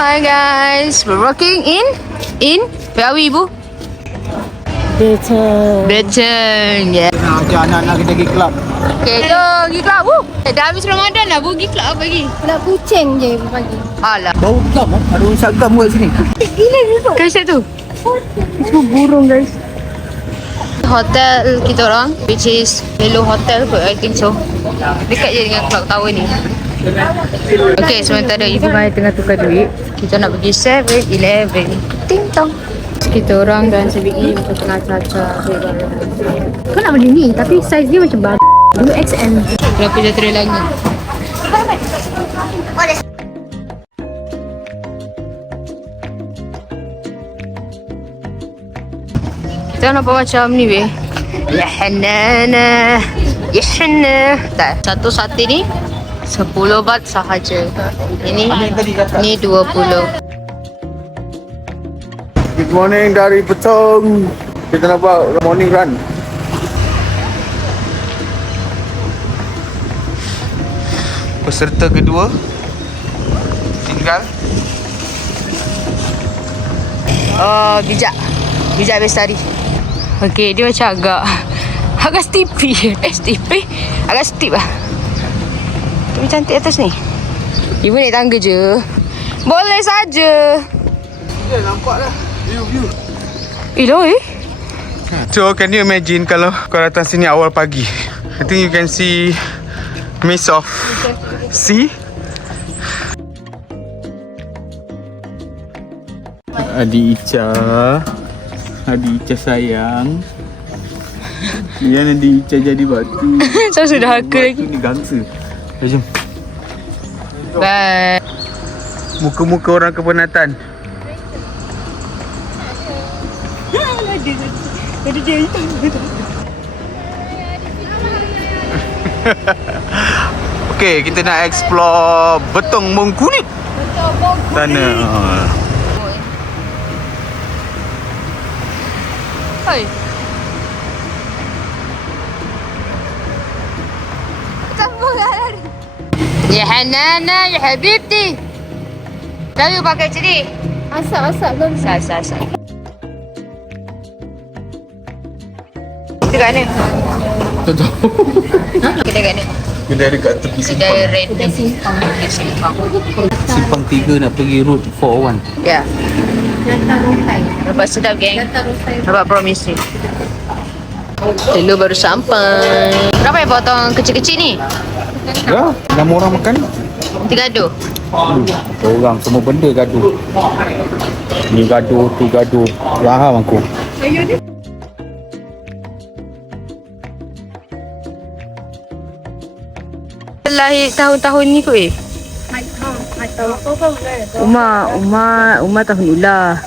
Hi guys, we're working in where are we, Ibu? Betul, yeah. Ajak anak-anak kita pergi club. Okay, jom pergi club, Bu. Dah habis Ramadan lah, Bu. Pergi club apa lagi? Nak kucing je pagi. Alah. Bau gam ah. Ada usak gam kat sini. Gila duduk. Kat situ. Semua burung guys. Hotel kita orang, which is Hello Hotel kot, I think so. Dekat je dengan Clock Tower ni. Okay, sementara Ibu Mai tengah tukar duit, kita nak pergi 7-Eleven. Ting tong. Kita orang dan sebiji macam tengah caca. Kau nak beli ni tapi saiz dia macam bagus. Dulu XL. Berapa jatuh lagi? Kita nampak macam ni weh. Ya Hanana. Ya Hanana. Tak, satu sate ni 10 baht sahaja. Ini 20. Good morning dari Petong. Kita nak buat morning run. Peserta kedua tinggal. Oh, bijak. Bijak Bestari. Okey, dia macam agak steepy. Steepy. Agak steep lah. Tapi cantik atas ni. Ibu naik tangga je. Boleh saja. Ya, nampak lah. View. Elok eh. So, can you imagine kalau kau datang sini awal pagi? I think you can see mist of sea. Adik Ica sayang. Yang Adik Ica jadi batu. So sudah aku lagi. Batu ni gangsa. Jom. Bye. Muka-muka orang kepenatan. Okay, kita nak explore Betong Mengkulit. Sana. Hai. Ya Hanana, ya Habibti. Lalu pakai macam ni. Asap belum. Asap. Kita kat mana? Tak tahu. Kita kat mana? Kedai dekat tepi Kita red Simpang. Simpang 3 nak pergi route 401. Ya. Gata rotai. Nampak sedap geng. Gata rotai. Nampak promise ni. Telur baru sampai. Berapa yang potong kecil-kecil ni? Ya, 6 orang makan. 3 gaduh. Orang semua benda gaduh. Ni gaduh, tu gaduh. Faham aku. Lahir tahun-tahun ni kot eh. Umar tahun ular.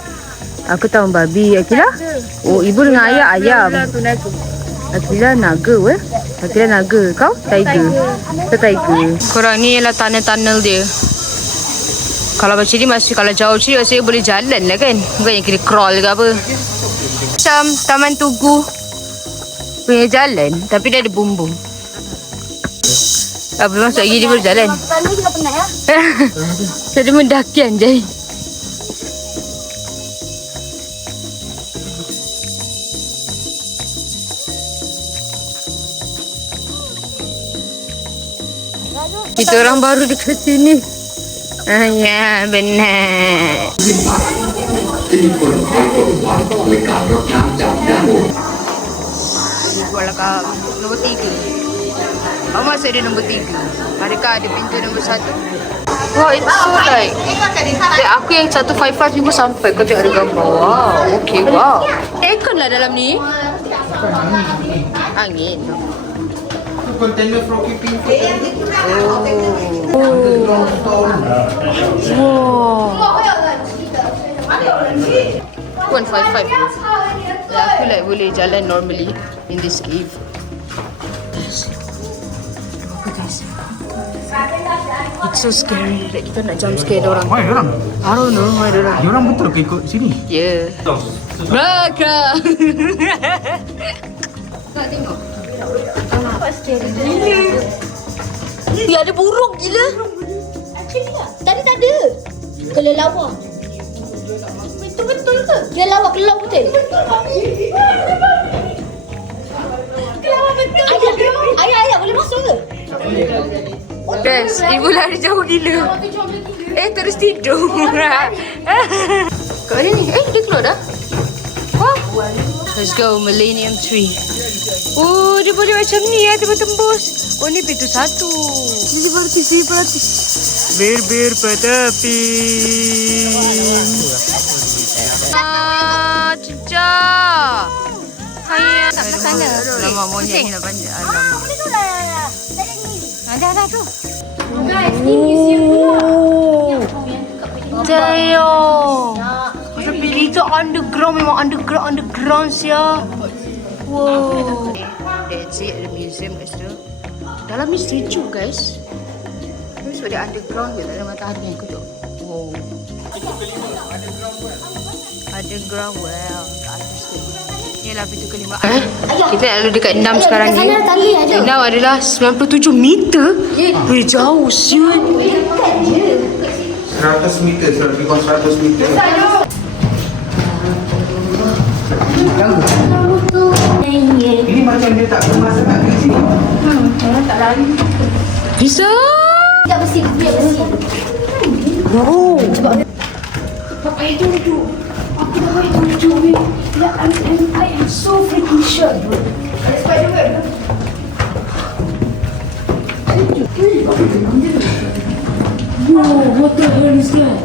Aku tahun babi. Akila? Oh, ibu dengan ayah ayam. Akila naga weh. Akila naga. Kau? Tiger. Kau tiger. Korang ni ialah tunnel-tunnel dia. Kalau macam ni masih, kalau jauh macam ni masih boleh jalan lah kan. Bukan yang kena crawl ke apa. Macam Taman Tugu punya jalan. Tapi dia ada bumbung. Apa masuk lagi dia boleh jalan. Tadi juga penat ya. Jadi mendakian je. Kita orang baru dekat sini. Ya, benar. Walakah nombor 3. Awak masih ada nombor 3. Adakah ada pintu nombor 1? Wah, it's so like aku yang 155 ni pun sampai. Kau tengok ada gambar. Wow, okay, wow. Aircon lah dalam ni. Angin. Container from keeping. Wow. 155. Aku like boleh jalan normally in this cave. It's so scary. Like kita nak jump scare diorang. Why orang? I don't know why diorang. Diorang betul ke ikut sini? Yeah. Raka. Kau tengok. Nampak scary gila. Ya ada burung gila. Tadi tak ada. Kelelawar. Itu betul ke? Kelelawar betul. Kelelawar betul. Ayah, boleh masuk ke? Guys, ibu lari jauh gila. Terus tidur. Kat mana ni? Dia keluar dah. Wah. Let's go, Millennium Tree. Oh, dia boleh macam ni ya, dia bertembus. Oh, ni pintu satu. Ini berarti. Bir petapi. Cincang. Hai, tak ke sana. Lama monyet ni nak panjat. Alamak. Ada tu. Guys, ni museum pula. Damn. Tapi itu underground, memang underground sia. Wow. That's it, the museum guys tu. Dalam ni statue guys. Terus ada underground je, tak ada matahari yang kutuk. Wow. Underground well. Kat atas tu. Inilah pintu kelima. Kita lalu dekat 6 sekarang ni. 6 adalah 97 meter. Jauh siul. 100 meter, lebih kurang 100 meter. Ini macam dia tak kemas sangat kat sini. Tak lari. Bisa. Tak besi. Wow. Bapak itu duduk. Aku bapak itu duduk. I am so freaking sure, bro. Ada spiderweb. Wow, what the hell is that?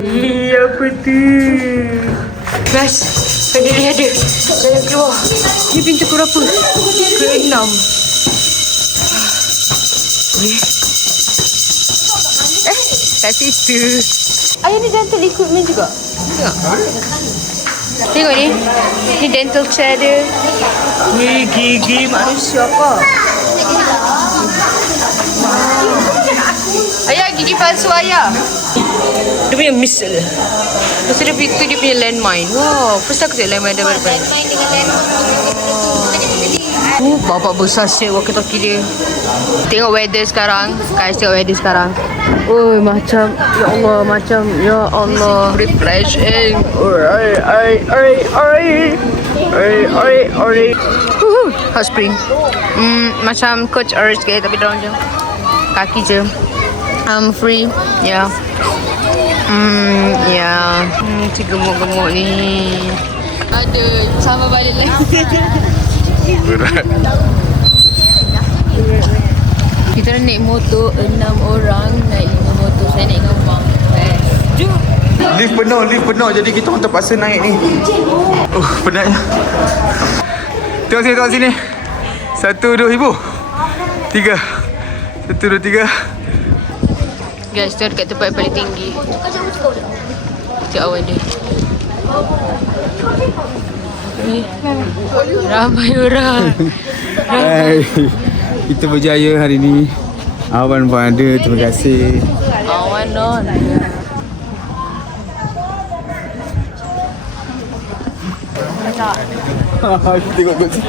Apa tu? Guys, pendiri ada. Jangan keluar. Ni pintu ke berapa? Ke-6. Kat situ. Ayah ni dental equipment juga? Tengok ni. Ni dental chair dia. Ni gigi manusia apa? Ayah, gigi palsu ayah. Dia punya missile. Lepas tu dia punya landmine. Wow, first aku tengok landmine daripada depan. Bapak besar siap walkie-talkie dia. Tengok weather sekarang. Guys, tengok weather sekarang. Oh, macam ya Allah, refreshing. Hot spring. Macam Coach Earth ke, tapi dorang je kaki je. Free. Ya. Ya. Tu gemuk-gemuk ni. Ada sama balik lagi. Berat. Kita naik motor 6 orang, naik 5 motor. Saya naik dengan Mak. Lift penuh. Jadi kita orang terpaksa naik ni. Penatnya. Tengok sini. 1, 2, ibu. 3. 1, 2, 3. Guys, tu dekat tempat yang paling tinggi. Tengok awan dia. Ramai orang. Hai. Kita berjaya hari ni. Awan pun ada, terima kasih. Awan on. Tengok kat sini.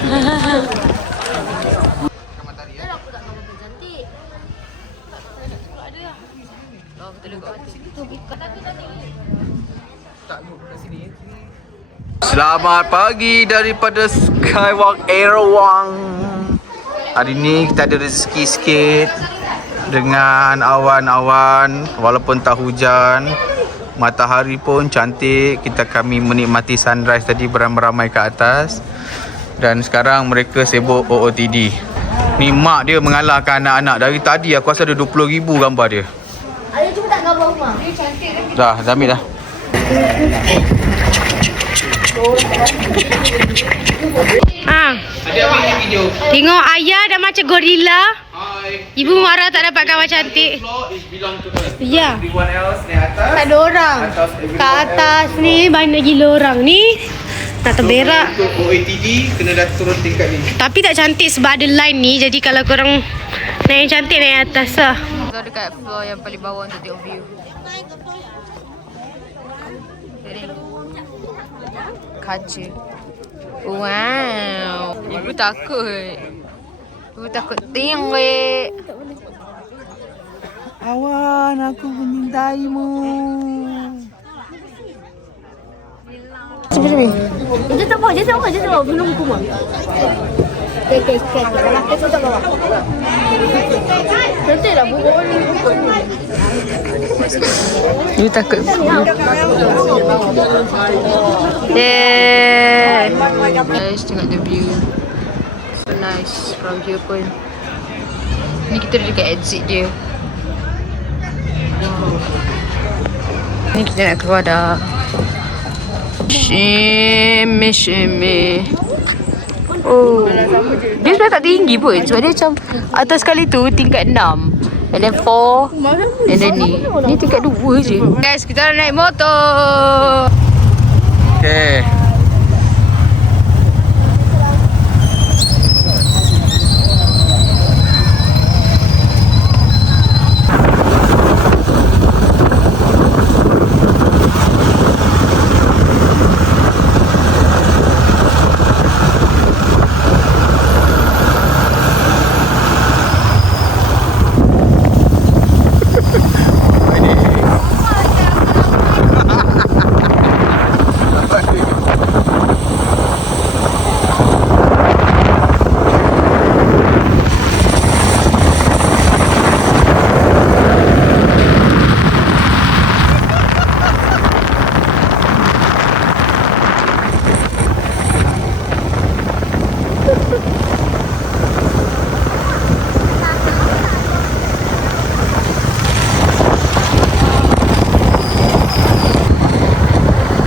Selamat pagi daripada Skywalk Airwang. Hari ni kita ada rezeki sikit dengan awan-awan, walaupun tak hujan. Matahari pun cantik. Kami menikmati sunrise tadi beramai-ramai ke atas. Dan sekarang mereka sibuk OOTD. Ni mak dia mengalahkan anak-anak. Dari tadi aku rasa ada 20,000 gambar dia. Ayah cuba tak gambar rumah. Dia cantik dah. Dah ambil dah. Tengok ayah dah macam gorila. Ibu marah tak dapat gambar cantik. Ya. Tak ada orang. Kat atas ni banyak gila orang ni. Nak terberak. Untuk OATD kena dah turun tingkat ni. Tapi tak cantik sebab ada line ni. Jadi kalau korang nak yang cantik, naik atas lah. Kita dekat floor yang paling bawah untuk tengok view. Kaca. Wow. Ibu takut. Ibu takut tinggi. Awan, aku menyintaimu. sini. Dia tak mau. Belum kumah. Okay. Kita tak bawa. Nanti lah buku ni. You takut. Yeah. Guys, tengok the view. So nice from here pun. Ni kita dekat exit je. Ni kita nak keluar dah. Shimmy. Oh, dia sebenarnya tak tinggi pun. Sebab dia macam atas sekali tu tingkat 6. And then 4. And then ni tingkat 2 je. Guys, kita nak naik motor. Okay.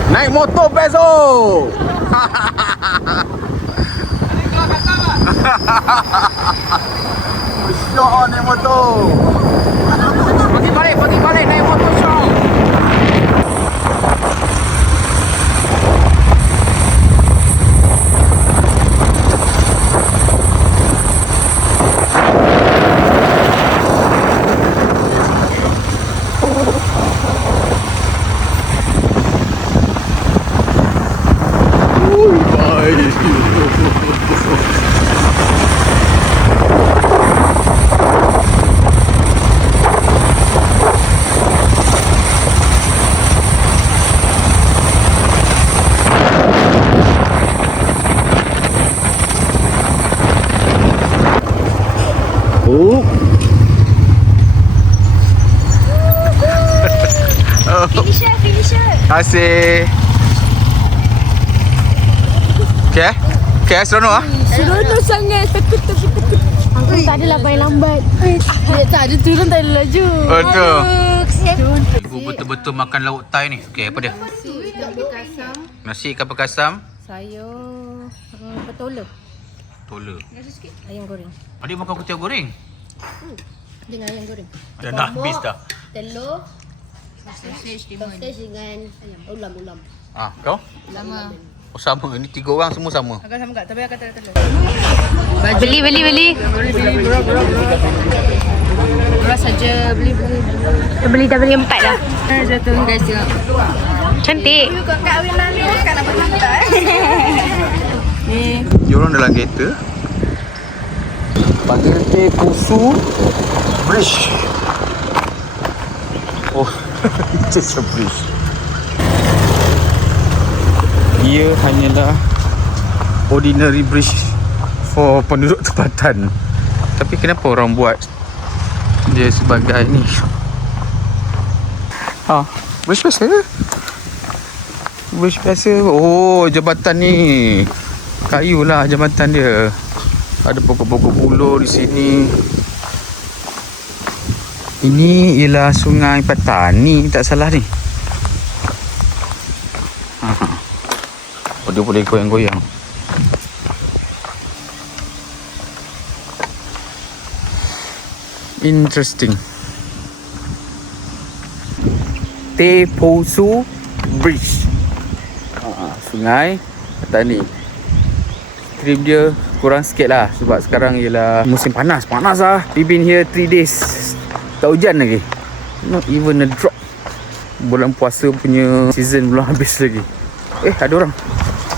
Naik motor peso. Syok naik motor. Pergi balik naik motor syok. Finisher. Terima kasih. Okay? Okay, seronok ah. Seronok sangat. Takut. Aku tak adalah main lambat. Tak ada turun, tak ada laju. Betul. Kesian. Ibu betul-betul makan lauk Thai ni. Okay, apa dia? Nasi ikan perkasam. Sayur petola. Tola. Ayam goreng. Adik makan kuih goreng? Dengan ayam goreng. Dah nak habis dah. Telur. Sausage dengan ulam. Ah, kau? Sama. Oh, sama. Ni 3 orang semua sama. Agak sama tak? Tapi agak tak telur. Beli. Murah saja. Beli. Dah beli 4 dah. Satu guys tengok. Cantik. Kau kahwinan ni bukan apa cinta Ni. Dia orang dalam kereta. Panggil teh Kusu Bridge. Oh, just a bridge. Ia hanyalah ordinary bridge for penduduk tempatan. Tapi kenapa orang buat dia sebagai ni? Bridge biasa ke? Bridge biasa. Oh, jambatan ni kayu lah jambatan dia. Ada pokok-pokok buluh di sini. Ini ialah Sungai Petani, tak salah ni. Oh, dia boleh goyang-goyang. Interesting. Teposu Bridge. Sungai Petani. Stream dia kurang sikit lah sebab sekarang ialah musim panas lah. We been here 3 days. Tak hujan lagi. Not even a drop. Bulan puasa punya season belum habis lagi. Ada orang.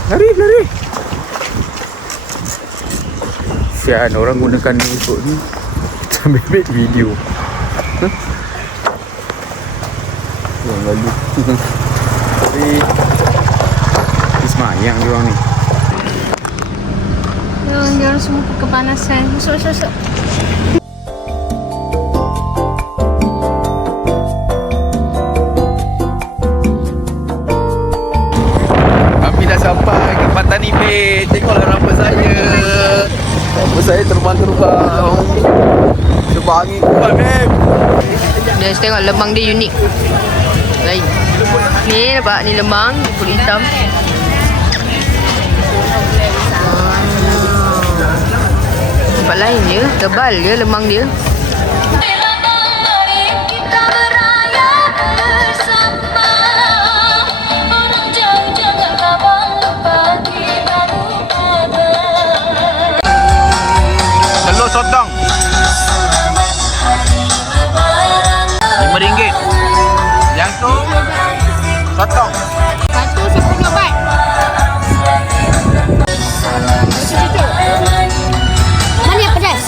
Lari. Sian, orang gunakan ni untuk ni sambil ambil video. Yang lalu. Sorry. It's Mayang dia orang ni. Dia orang semua kepanasan. Masuk. Kami dah sampai ke Patani Bay. Tengoklah rambut saya. Rambut saya terbang-terbang. Sebab angin kuat, babe. Dan saya tengok lemang dia unik. Lain. Ni nampak ni lemang kulit hitam. Nampak lain dia, tebal dia lemang dia. Telur sotong RM5. Yang tu sotong. Satu 10 baht. Mana yang pedas?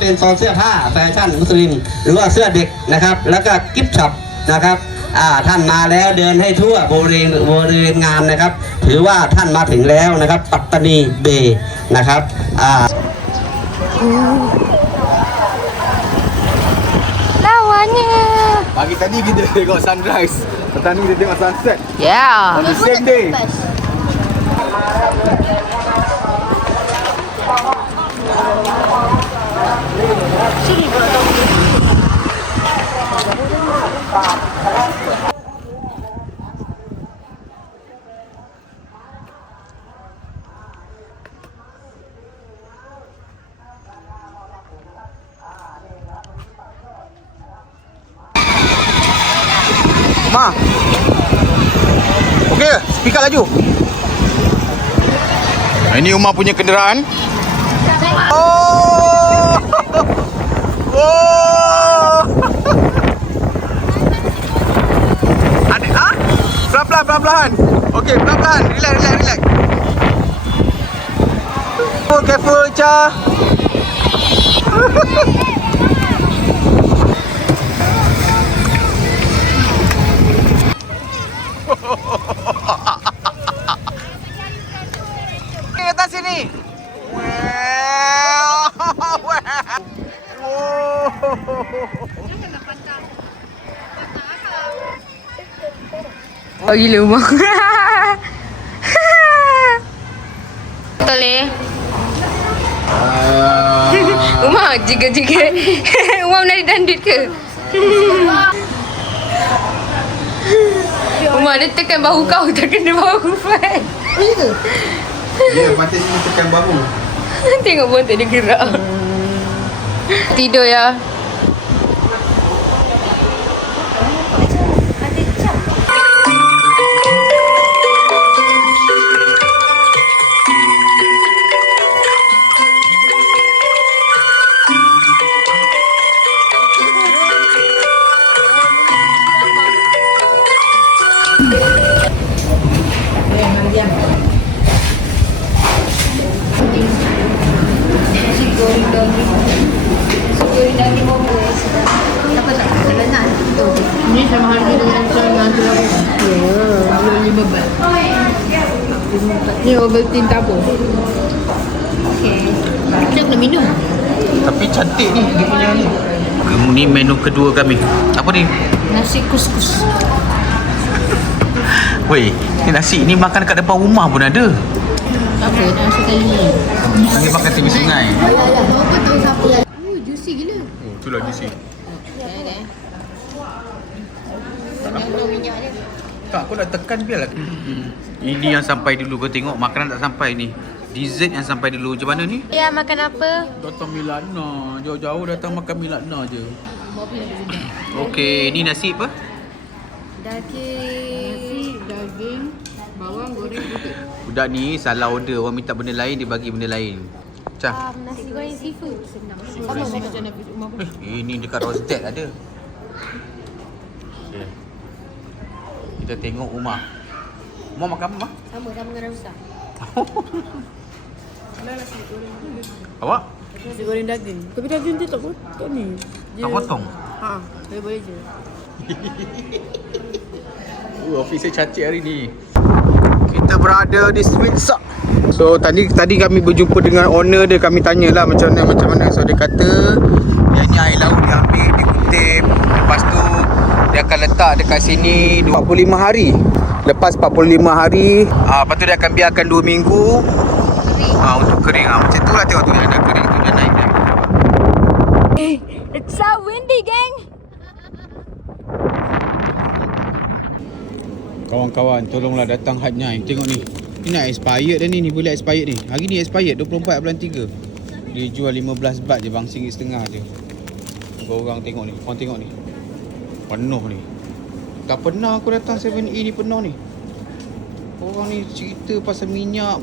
เป็นโซนเสื้อผ้าแฟชั่นมุสลิมหรือว่าเสื้อเด็กนะครับแล้วก็กิฟต์ช็อปนะครับท่านมาแล้วเดินให้ทั่วบริเวณงานนะครับถือว่าท่านมาถึงแล้วนะครับปัตตานีเบย์นะครับ Lawannya. Pagi tadi kita tengok sunrise. Petang ni kita tengok sunset. Yeah. On the same day. Ma. Okey, speak up laju. Ini Umar punya kenderaan. Oh! Oh! Adik, ah? Pelan-pelan. Okey, pelan-pelan. Relax. Oh, careful, Cha. Atas sini. Oh gila Umar. Betul Umar jiga-jiga. Umar menari dandut ke? Umar dia tekan bahu kau, tak kena bahu Fat. Ya, pantai sini tekan bahu. Tengok bontot dia gerak. Tidur ya. Ini sama harga dengan cara antara ya, 5 baht. Ni Ovaltine tak apa. Okey. Kita kena minum. Tapi cantik ni dia punya ni. Ni menu kedua kami. Apa ni? Nasi kuskus. Weh, ni nasi ni makan kat depan rumah pun ada. Apa nasi kali ni? Kami makan tepi sungai. Apa tu siapa? Juicy gila. Oh, tu lagi sih. Tak, aku nak tekan biarlah. Ini yang sampai dulu. Kau tengok makanan tak sampai ni. Dessert yang sampai dulu. Macam mana ni? Ya, makan apa? Datang Milana. Jauh-jauh datang makan Milana je. Okey, ni nasi apa? Daging, bawang goreng putih. Budak ni salah order. Orang minta benda lain, dia bagi benda lain. Cah. Nasi goreng seafood. Sama macam Nafis Umar pun. Ini dekat Rosdet ada. Okay. Kita tengok Umar. Umar makan apa, Umar? Sama dengan Ramsa. Awak? Nasi goreng daging. Tapi daging dia tak potong ni. Tak potong? Ha, boleh je. Office saya cantik hari ni. Kita berada di Sweet Shop. So tadi kami berjumpa dengan owner dia, kami tanyalah macam mana. So dia kata dia ni air laut dia ambil, dia kutip, lepas tu dia akan letak dekat sini 45 hari. Lepas 45 hari, lepas tu dia akan biarkan 2 minggu untuk kering. Macam tu lah, tengok tu dah kering tu, dah naik dah. It's so windy, gang. Kawan-kawan, tolonglah datang Hatnyai. Tengok ni. Ni nak expired dah ni boleh expired ni. Hari ni expired 24 bulan 3. Dia jual 15 baht je bang, RM1.5 je. Korang tengok ni, korang tengok ni. Penuh ni. Tak pernah aku datang 7E ni penuh ni. Orang ni cerita pasal minyak.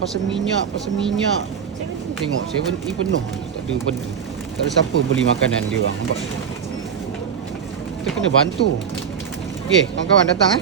Tengok 7E penuh. Tak ada benda. Tak ada siapa beli makanan dia orang. Nampak? Kita kena bantu. Okey, kawan-kawan datang